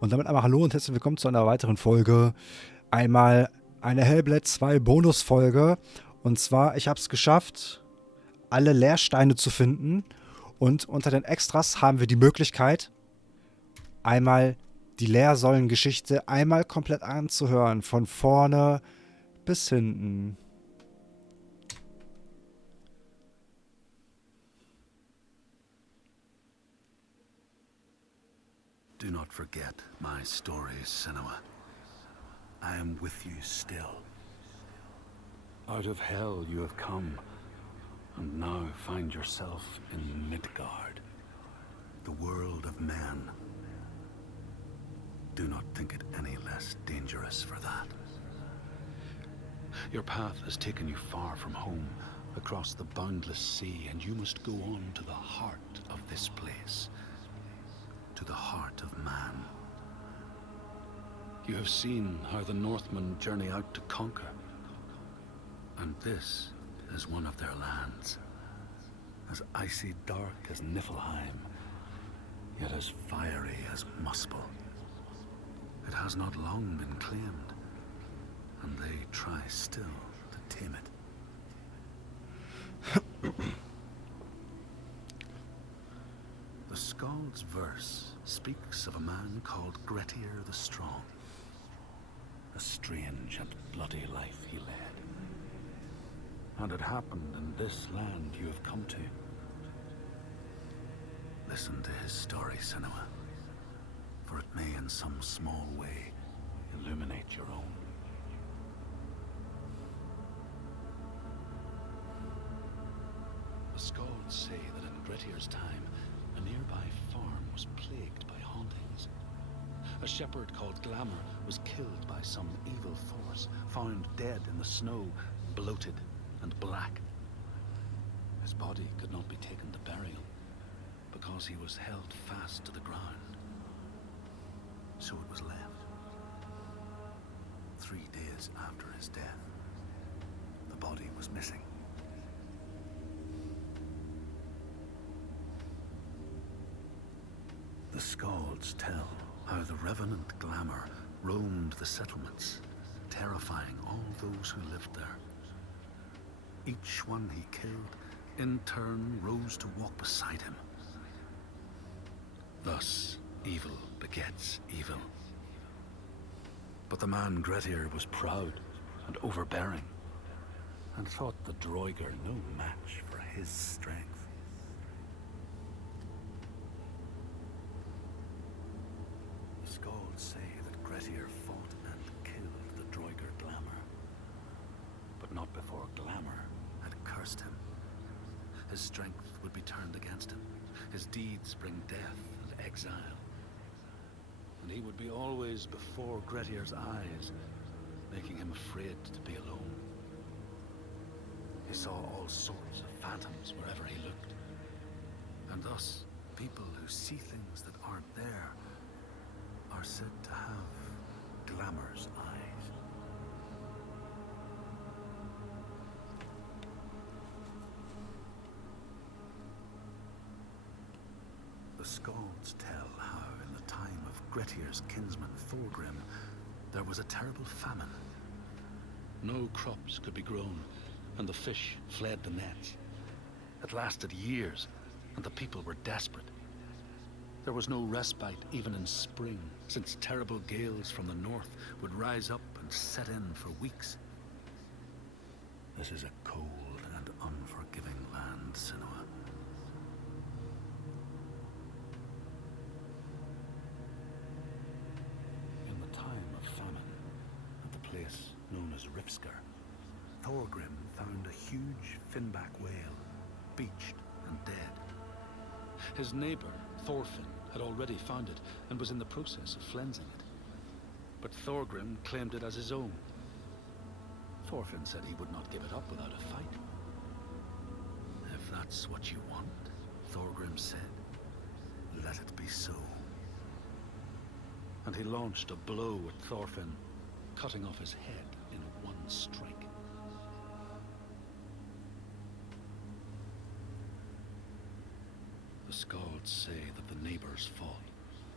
Und damit einmal hallo und herzlich willkommen zu einer weiteren Folge. Einmal eine Hellblade 2 Bonusfolge. Und zwar, ich habe es geschafft, alle Lehrsteine zu finden. Und unter den Extras haben wir die Möglichkeit, einmal die Lehrsäulen Geschichte einmal komplett anzuhören. Von vorne bis hinten. Do not forget my stories, Senua. I am with you still. Out of hell you have come, and now find yourself in Midgard, the world of men. Do not think it any less dangerous for that. Your path has taken you far from home, across the boundless sea, and you must go on to the heart of this place. To the heart of man. You have seen how the Northmen journey out to conquer. And this is one of their lands. As icy dark as Niflheim, yet as fiery as Muspel. It has not long been claimed, and they try still to tame it. The Skald's verse speaks of a man called Grettir the Strong. A strange and bloody life he led. And it happened in this land you have come to. Listen to his story, Senua, for it may in some small way illuminate your own. The Skalds say that in Grettir's time, a nearby farm was plagued by hauntings. A shepherd called Glamour was killed by some evil force, found dead in the snow, bloated and black. His body could not be taken to burial, because he was held fast to the ground. So it was left. 3 days after his death, the body was missing. The Skalds tell how the revenant Glamour roamed the settlements, terrifying all those who lived there. Each one he killed, in turn, rose to walk beside him. Thus, evil begets evil. But the man Grettir was proud and overbearing, and thought the Droiger no match for his strength. Skalds say that Grettir fought and killed the Droiger Glamour, but not before Glamour had cursed him. His strength would be turned against him, his deeds bring death and exile, and he would be always before Grettir's eyes, making him afraid to be alone. He saw all sorts of phantoms wherever he looked, and thus people who see things that aren't there are said to have Glamour's eyes. The Skalds tell how in the time of Grettir's kinsman Thorgrim, there was a terrible famine. No crops could be grown, and the fish fled the nets. It lasted years, and the people were desperate. There was no respite even in spring, since terrible gales from the north would rise up and set in for weeks. This is a cold and unforgiving land, Senua. In the time of famine, at the place known as Rifskar, Thorgrim found a huge finback whale, beached and dead. His neighbor, Thorfinn, had already found it and was in the process of flensing it. But Thorgrim claimed it as his own. Thorfinn said he would not give it up without a fight. If that's what you want, Thorgrim said, let it be so. And he launched a blow at Thorfinn, cutting off his head in one strike. The Skalds say that the neighbors fought,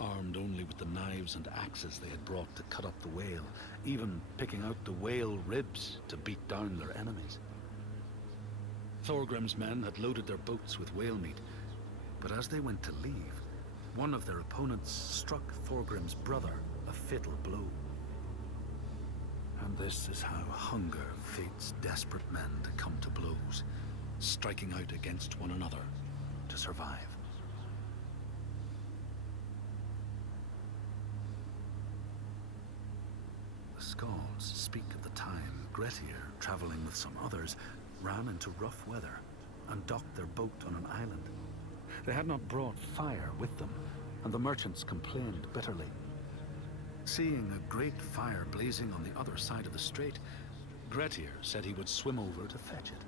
armed only with the knives and axes they had brought to cut up the whale, even picking out the whale ribs to beat down their enemies. Thorgrim's men had loaded their boats with whale meat, but as they went to leave, one of their opponents struck Thorgrim's brother a fatal blow. And this is how hunger fates desperate men to come to blows, striking out against one another to survive. The Skalds speak of the time Grettir, traveling with some others, ran into rough weather and docked their boat on an island. They had not brought fire with them, and the merchants complained bitterly. Seeing a great fire blazing on the other side of the strait, Grettir said he would swim over to fetch it.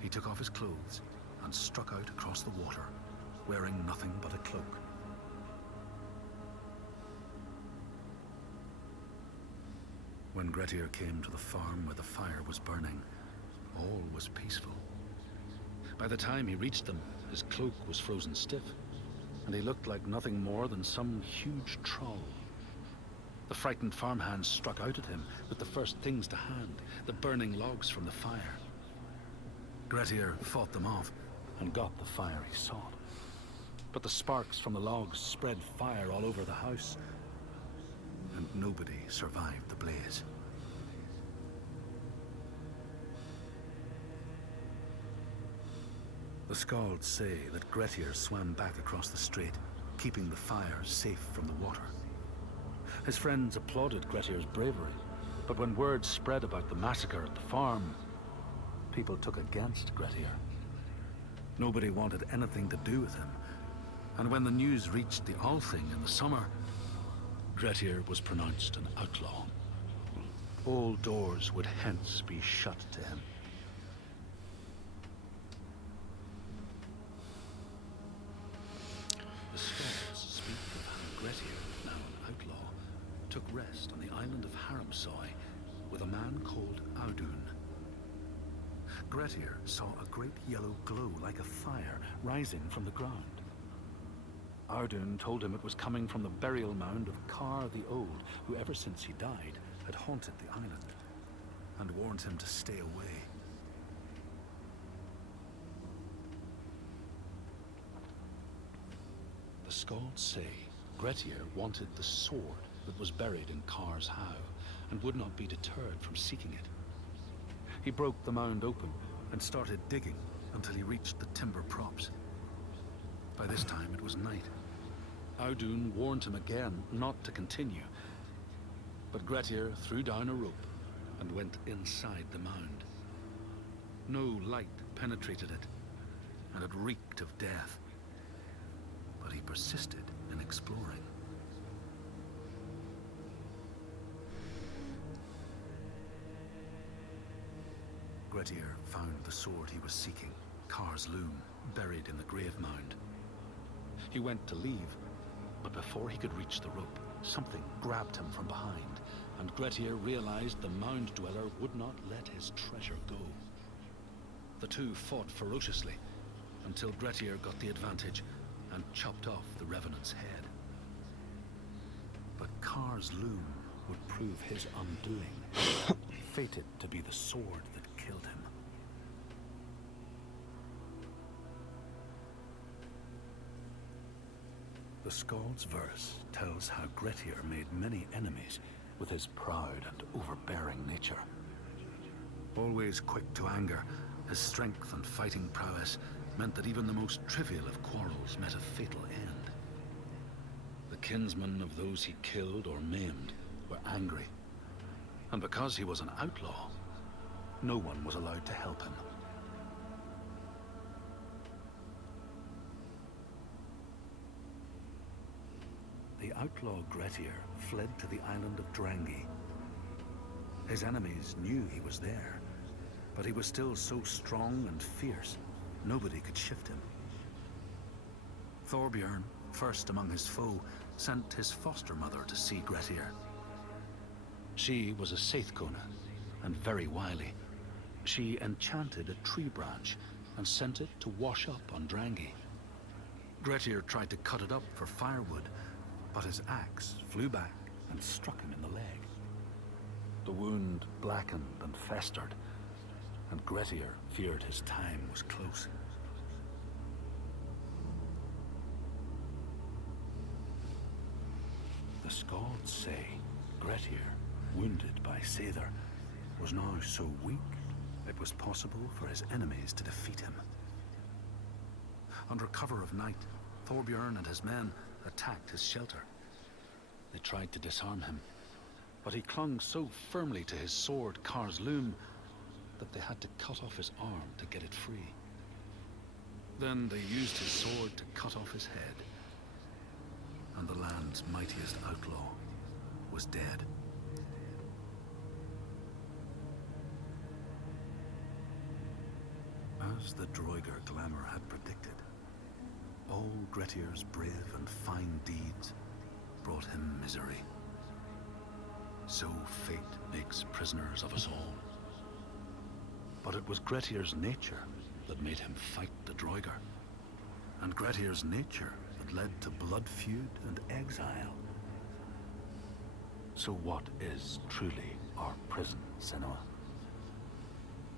He took off his clothes and struck out across the water, wearing nothing but a cloak. When Grettir came to the farm where the fire was burning, all was peaceful. By the time he reached them, his cloak was frozen stiff, and he looked like nothing more than some huge troll. The frightened farmhands struck out at him with the first things to hand, the burning logs from the fire. Grettir fought them off and got the fire he sought. But the sparks from the logs spread fire all over the house, and nobody survived the blaze. The Skalds say that Grettir swam back across the strait, keeping the fire safe from the water. His friends applauded Grettir's bravery, but when word spread about the massacre at the farm, people took against Grettir. Nobody wanted anything to do with him, and when the news reached the Althing in the summer, Grettir was pronounced an outlaw. All doors would hence be shut to him. The Skalds speak of how Grettir, now an outlaw, took rest on the island of Haramsoy with a man called Audun. Grettir saw a great yellow glow like a fire rising from the ground. Audun told him it was coming from the burial mound of Kar the Old, who ever since he died had haunted the island, and warned him to stay away. The Skalds say Grettir wanted the sword that was buried in Kar's howe, and would not be deterred from seeking it. He broke the mound open and started digging until he reached the timber props. By this time it was night. Audun warned him again not to continue, but Grettir threw down a rope and went inside the mound. No light penetrated it, and it reeked of death. But he persisted in exploring. Grettir found the sword he was seeking, Kar's loom, buried in the grave mound. He went to leave, but before he could reach the rope, something grabbed him from behind, and Grettir realized the mound dweller would not let his treasure go. The two fought ferociously until Grettir got the advantage and chopped off the revenant's head. But Kar's loom would prove his undoing, fated to be the sword that killed him. The Skald's verse tells how Grettir made many enemies with his proud and overbearing nature. Always quick to anger, his strength and fighting prowess meant that even the most trivial of quarrels met a fatal end. The kinsmen of those he killed or maimed were angry, and because he was an outlaw, no one was allowed to help him. The outlaw Grettir fled to the island of Drangi. His enemies knew he was there, but he was still so strong and fierce, nobody could shift him. Thorbjorn, first among his foe, sent his foster mother to see Grettir. She was a Seithkona and very wily. She enchanted a tree branch and sent it to wash up on Drangi. Grettir tried to cut it up for firewood, but his axe flew back and struck him in the leg. The wound blackened and festered, and Grettir feared his time was close. The Skalds say Grettir, wounded by Seidr, was now so weak it was possible for his enemies to defeat him. Under cover of night, Thorbjorn and his men attacked his shelter. They tried to disarm him, but he clung so firmly to his sword, Kar's Loom, that they had to cut off his arm to get it free. Then they used his sword to cut off his head, and the land's mightiest outlaw was dead. As the Droigar glamour had predicted, all Grettir's brave and fine deeds brought him misery. So fate makes prisoners of us all. But it was Grettir's nature that made him fight the Droigar, and Grettir's nature that led to blood feud and exile. So what is truly our prison, Senua?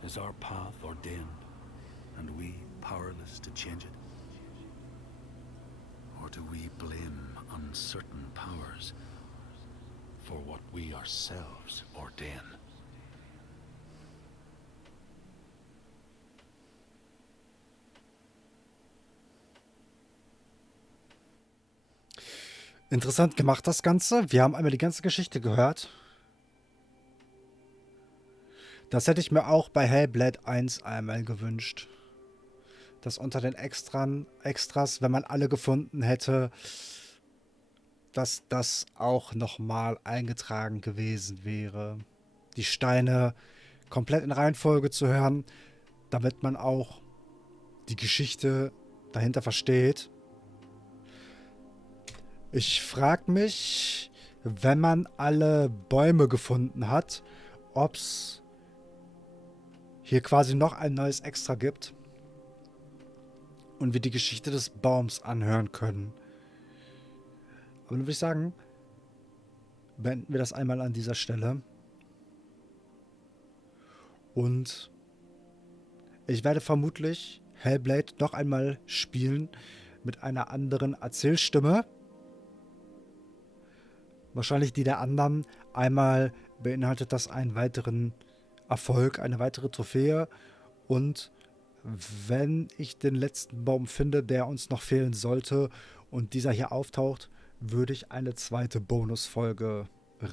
Is our path ordained, and we powerless to change it? Or do we blame uncertain powers for what we ourselves ordain? Interessant gemacht, das Ganze. Wir haben einmal die ganze Geschichte gehört. Das hätte ich mir auch bei Hellblade 1 einmal gewünscht. Dass unter den Extras, wenn man alle gefunden hätte, dass das auch nochmal eingetragen gewesen wäre. Die Steine komplett in Reihenfolge zu hören, damit man auch die Geschichte dahinter versteht. Ich frage mich, wenn man alle Bäume gefunden hat, ob es hier quasi noch ein neues Extra gibt und wir die Geschichte des Baums anhören können. Aber dann würde ich sagen, beenden wir das einmal an dieser Stelle. Und ich werde vermutlich Hellblade noch einmal spielen mit einer anderen Erzählstimme. Wahrscheinlich die der anderen. Einmal beinhaltet das einen weiteren Erfolg, eine weitere Trophäe. Und wenn ich den letzten Baum finde, der uns noch fehlen sollte und dieser hier auftaucht, würde ich eine zweite Bonusfolge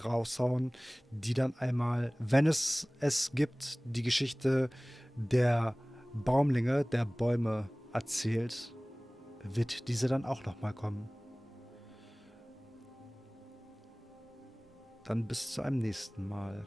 raushauen, die dann einmal, wenn es gibt, die Geschichte der Baumlinge, der Bäume erzählt, wird diese dann auch nochmal kommen. Dann bis zu einem nächsten Mal.